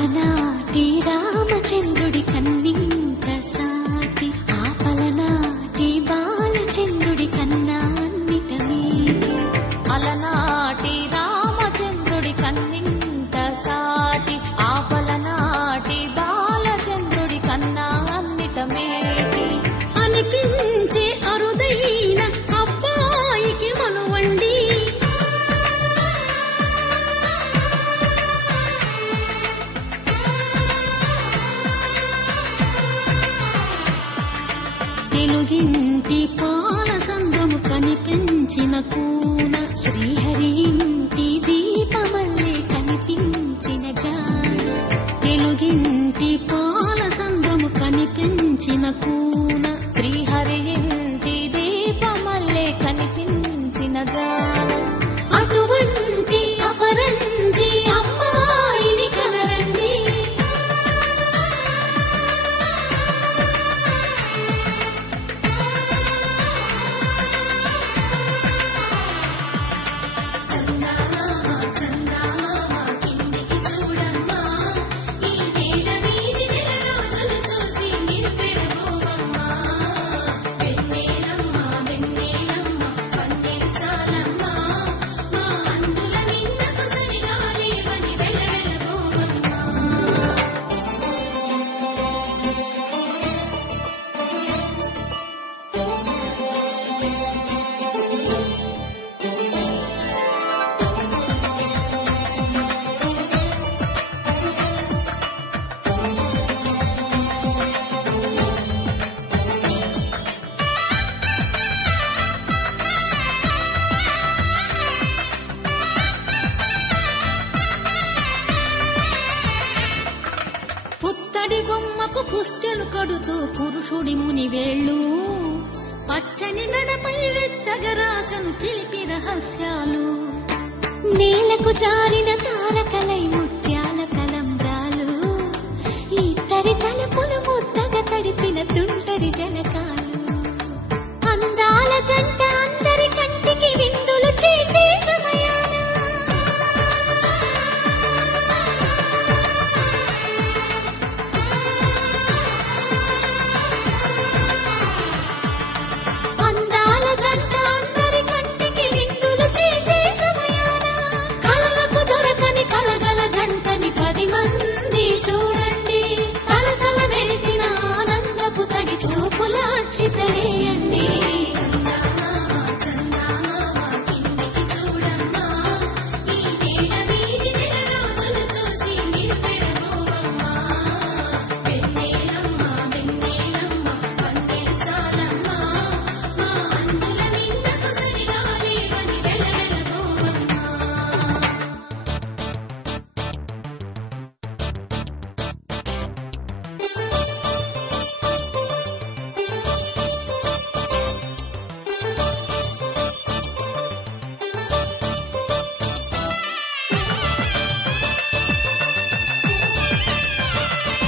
అలనాటి రామచంద్రుడి కన్నింత సాటి ఆపలనాటి బాలచంద్రుడి కన్నా అన్నిట మీటి అలనాటి రామచంద్రుడి కన్నింత సాటి ఆపలనాటి బాలచంద్రుడి కన్నా అన్నిట మేటి అనిపించే అరుదైన అబ్బాయికి మనువండి తెలుగింటి పాలసంద్రము కనిపించిన కూన శ్రీహరి ఇంటి దీపమల్లే కనిపించిన జాడ తెలుగింటి పాలసంద్రము కనిపించిన కూన శ్రీహరి ఇంటి దీపమల్లే కనిపించిన జాడ అటువంటి అపరంజి అమ్మాయిని కనరండి పుత్తడి బొమ్మకు పుస్తెలు కడుతూ పురుషుడి ముని వేళ్ళు పచ్చని నడపై వెచ్చగరాసను చిలిపి రహస్యాలు నేలకు జారిన తారకలై